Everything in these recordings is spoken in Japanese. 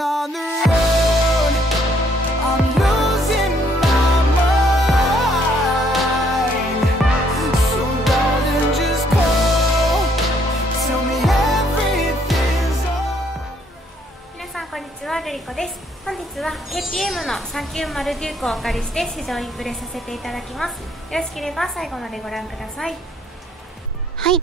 On the road, I'm losing my mind. So darling, just call. Tell me everything's alright. 皆さんこんにちは、ルリコです。本日は KTM の390デュークをお借りして試乗インプレさせていただきます。よろしければ最後までご覧ください。はい。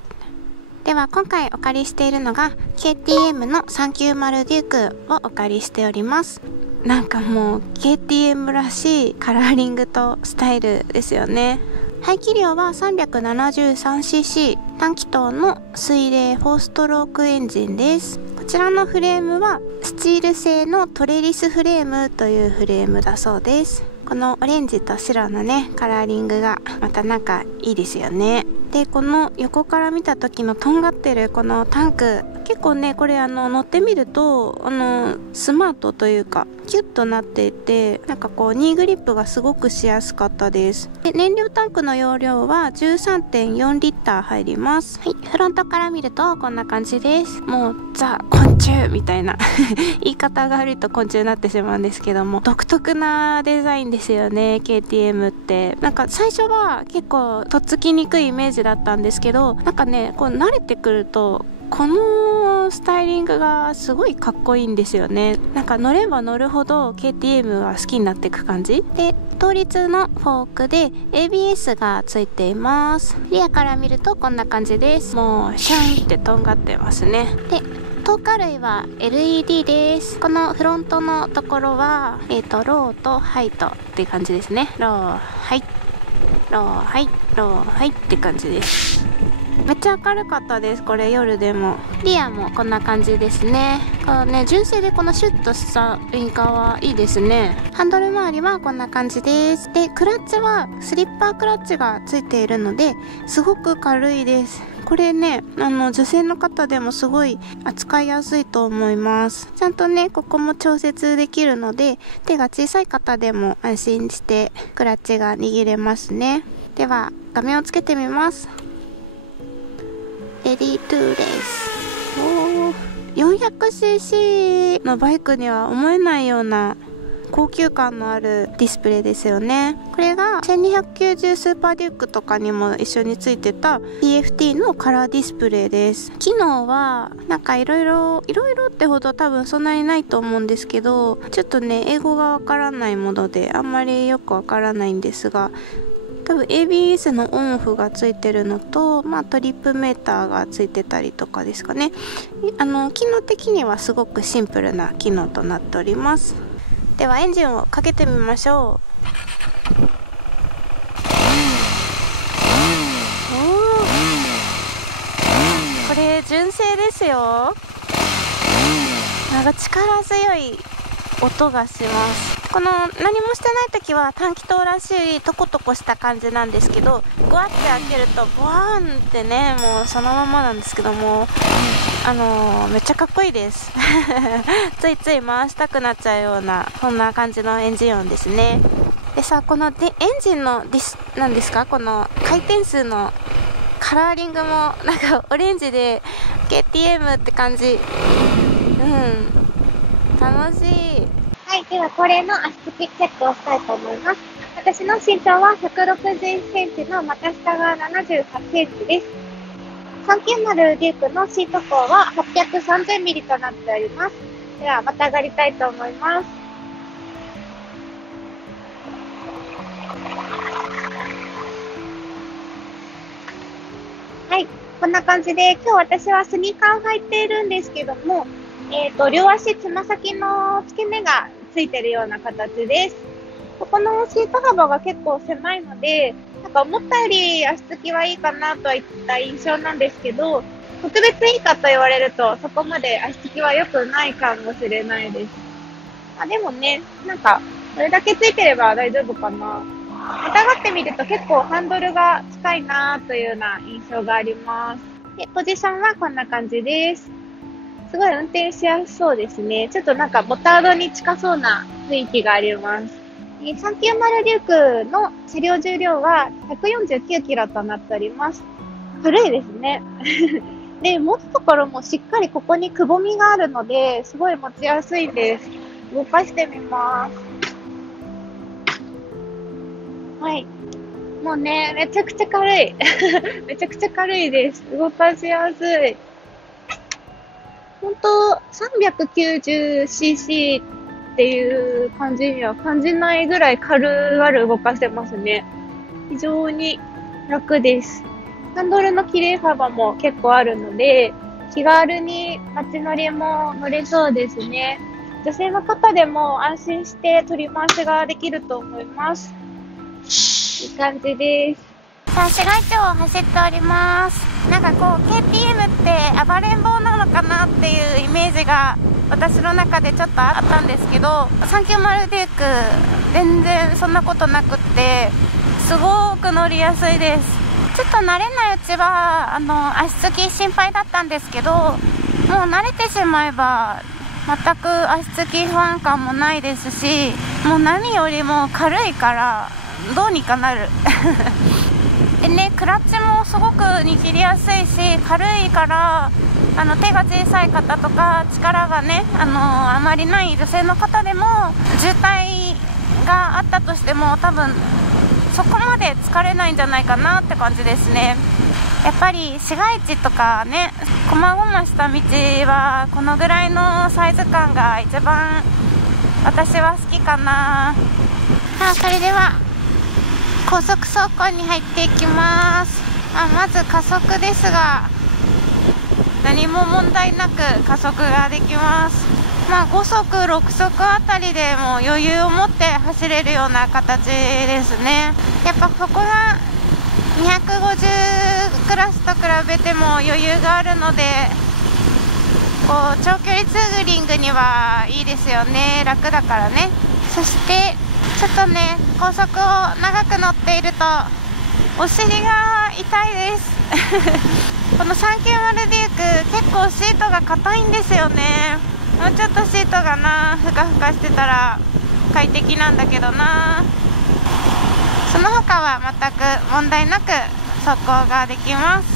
では今回お借りしているのが KTM の390デュークをお借りしております。なんかもう KTM らしいカラーリングとスタイルですよね。排気量は 373cc 単気筒の水冷4ストロークエンジンです。こちらのフレームはスチール製のトレリスフレームというフレームだそうです。このオレンジと白のねカラーリングがまたなんかいいですよね。でこの横から見た時のとんがってるこのタンク、結構ねこれ乗ってみるとスマートというかキュッとなっていて、なんかこうニーグリップがすごくしやすかったです。で燃料タンクの容量は 13.4 リッター入ります。はい、フロントから見るとこんな感じです。もうザ昆虫みたいな言い方が悪いと昆虫になってしまうんですけども、独特なデザインですよね KTM って。なんか最初は結構とっつきにくいイメージだったんですけど、なんかねこう慣れてくるとこのスタイリングがすごいかっこいいんですよね。なんか乗れば乗るほど KTM は好きになっていく感じで、倒立のフォークで ABS がついています。リアから見るとこんな感じです。もうシャンってとんがってますね。で透過類は LED です。このフロントのところはローとハイとっていう感じですね。ローハイローハイローハイって感じです。めっちゃ明るかったです。これ夜でも。リアもこんな感じですね。このね純正でこのシュッとしたウインカーはいいですね。ハンドル周りはこんな感じです。でクラッチはスリッパークラッチがついているのですごく軽いです。これね女性の方でもすごい扱いやすいと思います。ちゃんとねここも調節できるので手が小さい方でも安心してクラッチが握れますね。では画面をつけてみます。レディートゥーレース。400cc のバイクには思えないような高級感のあるディスプレイですよね。これが1290スーパーデュークとかにも一緒についてた TFT のカラーディスプレイです。機能はなんかいろいろってほど多分そんなにないと思うんですけど、ちょっとね英語がわからないものであんまりよくわからないんですが、多分 ABS のオンオフがついてるのと、トリップメーターがついてたりとかですかね。機能的にはすごくシンプルな機能となっております。ではエンジンをかけてみましょう。これ純正ですよ。なんか力強い音がします。この何もしてない時は単気筒らしいトコトコした感じなんですけど、グワッて開けるとボワーンってね、もうそのままなんですけども、めっちゃかっこいいですついつい回したくなっちゃうようなそんな感じのエンジン音ですね。でさ、このエンジンのなんですか、この回転数のカラーリングもなんかオレンジで KTM って感じ。楽しい。はい、ではこれの足つきチェックをしたいと思います。私の身長は161センチの股下が78センチです。390デュークのシート高は830ミリとなっております。ではまた上がりたいと思います。はい、こんな感じで今日私はスニーカーを履いているんですけども、両足つま先の付け根がついてるような形です。ここのシート幅が結構狭いので、なんか思ったより足つきはいいかなといった印象なんですけど、特別いいかと言われるとそこまで足つきは良くないかもしれないです。でもね、なんかこれだけついてれば大丈夫かな。またがってみると結構ハンドルが近いなというような印象があります。で、ポジションはこんな感じです。すごい運転しやすそうですね。ちょっとなんかモタードに近そうな雰囲気があります。390デュークの車両重量は149キロとなっております。軽いですね。で、持つところもしっかりここにくぼみがあるので、すごい持ちやすいんです。動かしてみます。はい。もうね、めちゃくちゃ軽い。めちゃくちゃ軽いです。動かしやすい。ほんと、390cc っていう感じには感じないぐらい軽々動かせますね。非常に楽です。ハンドルの切れ幅も結構あるので、気軽に街乗りも乗れそうですね。女性の方でも安心して取り回しができると思います。いい感じです。さあ、市街地を走っております。なんかこう KTM って暴れん坊なのかなっていうイメージが私の中でちょっとあったんですけど、390デューク全然そんなことなくってすごく乗りやすいです。ちょっと慣れないうちは足つき心配だったんですけど、もう慣れてしまえば全く足つき不安感もないですし、もう何よりも軽いからどうにかなるでね、クラッチもすごく握りやすいし軽いから、手が小さい方とか力がね、あまりない女性の方でも渋滞があったとしても多分そこまで疲れないんじゃないかなって感じですね。やっぱり市街地とかね、こまごました道はこのぐらいのサイズ感が一番私は好きかな。それでは高速走行に入っていきます。まず加速ですが何も問題なく加速ができます。5速6速あたりでも余裕を持って走れるような形ですね。やっぱここが250クラスと比べても余裕があるので、こう長距離ツーリングにはいいですよね。楽だからね。そしてちょっとね、高速を長く乗っているとお尻が痛いですこの390デューク結構シートが硬いんですよね。もうちょっとシートがなふかふかしてたら快適なんだけどな。その他は全く問題なく走行ができます。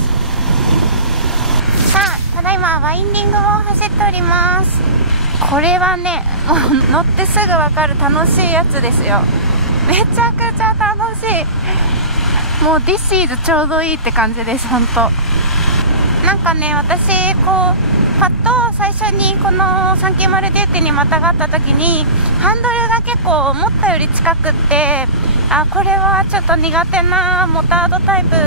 さあ、ただいまワインディングを走っております。これはね、もう乗ってすぐ分かる楽しいやつですよ。めちゃくちゃ楽しい。もう This is ちょうどいいって感じです。本当なんかね、私こうパッと最初にこの390デュークにまたがった時にハンドルが結構思ったより近くって、これはちょっと苦手なモタードタイプ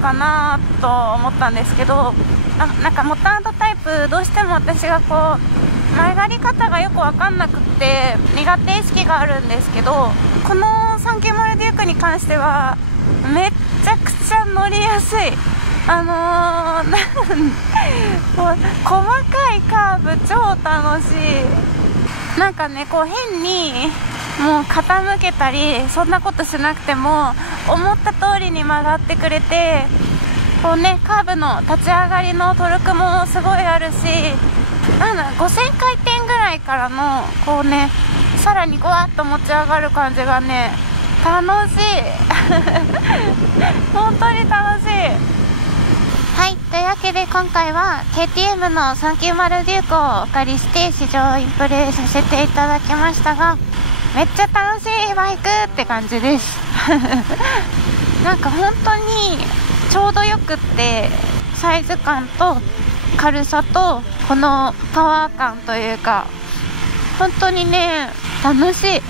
かなと思ったんですけど、なんかモタードタイプどうしても私がこう曲がり方がよく分かんなくって苦手意識があるんですけど、この390デュークに関してはめっちゃくちゃ乗りやすい。もう細かいカーブ超楽しい。なんかね、こう変にもう傾けたりそんなことしなくても思った通りに曲がってくれて、こうね、カーブの立ち上がりのトルクもすごいあるし、5000回転ぐらいからのこうね、さらにゴワッと持ち上がる感じがね、楽しい本当に楽しい。はい、というわけで今回は KTM の390デュークをお借りして試乗インプレイさせていただきましたが、めっちゃ楽しいバイクって感じですなんか本当にちょうどよくって、サイズ感と軽さとこのパワー感というか、本当にね楽しい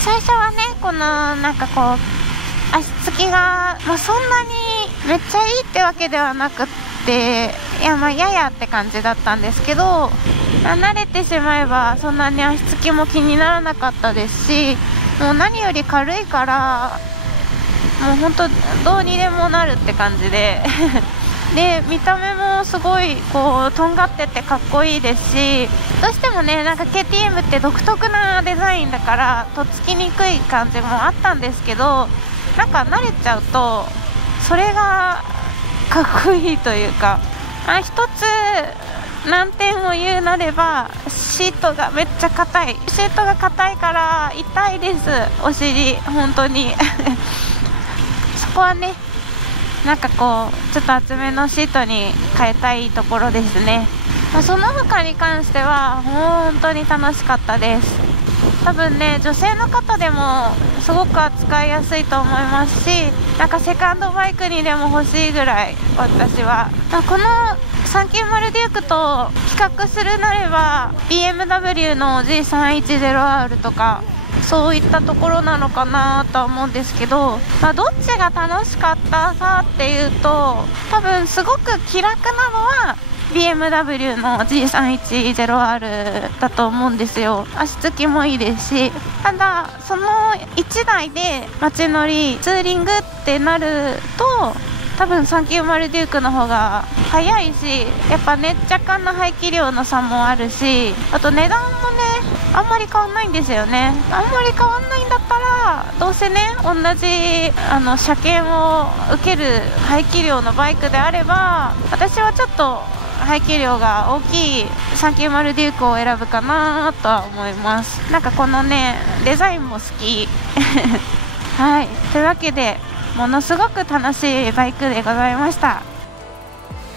最初はね、このなんかこう足つきが、そんなにめっちゃいいってわけではなくって、ややって感じだったんですけど、慣れてしまえばそんなに足つきも気にならなかったですし、もう何より軽いからもう本当どうにでもなるって感じでで、見た目もすごいこうとんがっててかっこいいですし、どうしてもね、なんか KTM って独特なデザインだからとっつきにくい感じもあったんですけど、なんか慣れちゃうとそれがかっこいいというか、一つ難点を言うなればシートがめっちゃ硬い。シートが硬いから痛いです、お尻本当にそこはねなんかこうちょっと厚めのシートに変えたいところですね。その他に関しては本当に楽しかったです。多分ね、女性の方でもすごく扱いやすいと思いますし、なんかセカンドバイクにでも欲しいぐらい、私はこの390デュークと比較するなれば BMW の G310R とかそういったところなのかなとは思うんですけど、どっちが楽しかったかっていうと、多分すごく気楽なのはBMW の G310R だと思うんですよ。足つきもいいですし、ただその1台で街乗りツーリングってなると多分390デュークの方が早いし、やっぱね若干の排気量の差もあるし、あと値段もねあんまり変わんないんですよね。あんまり変わんないんだったらどうせね同じ車検を受ける排気量のバイクであれば、私はちょっと排気量が大きい390デュークを選ぶかなとは思います。なんかこのねデザインも好きはい、というわけでものすごく楽しいバイクでございました。は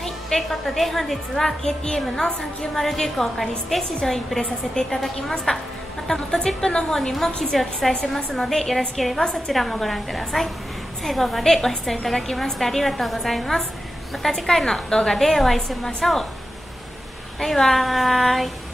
い、ということで本日は KTM の390デュークをお借りして試乗インプレさせていただきました。また元ジップの方にも記事を記載しますので、よろしければそちらもご覧ください。最後までご視聴いただきましてありがとうございます。また次回の動画でお会いしましょう。バイバーイ。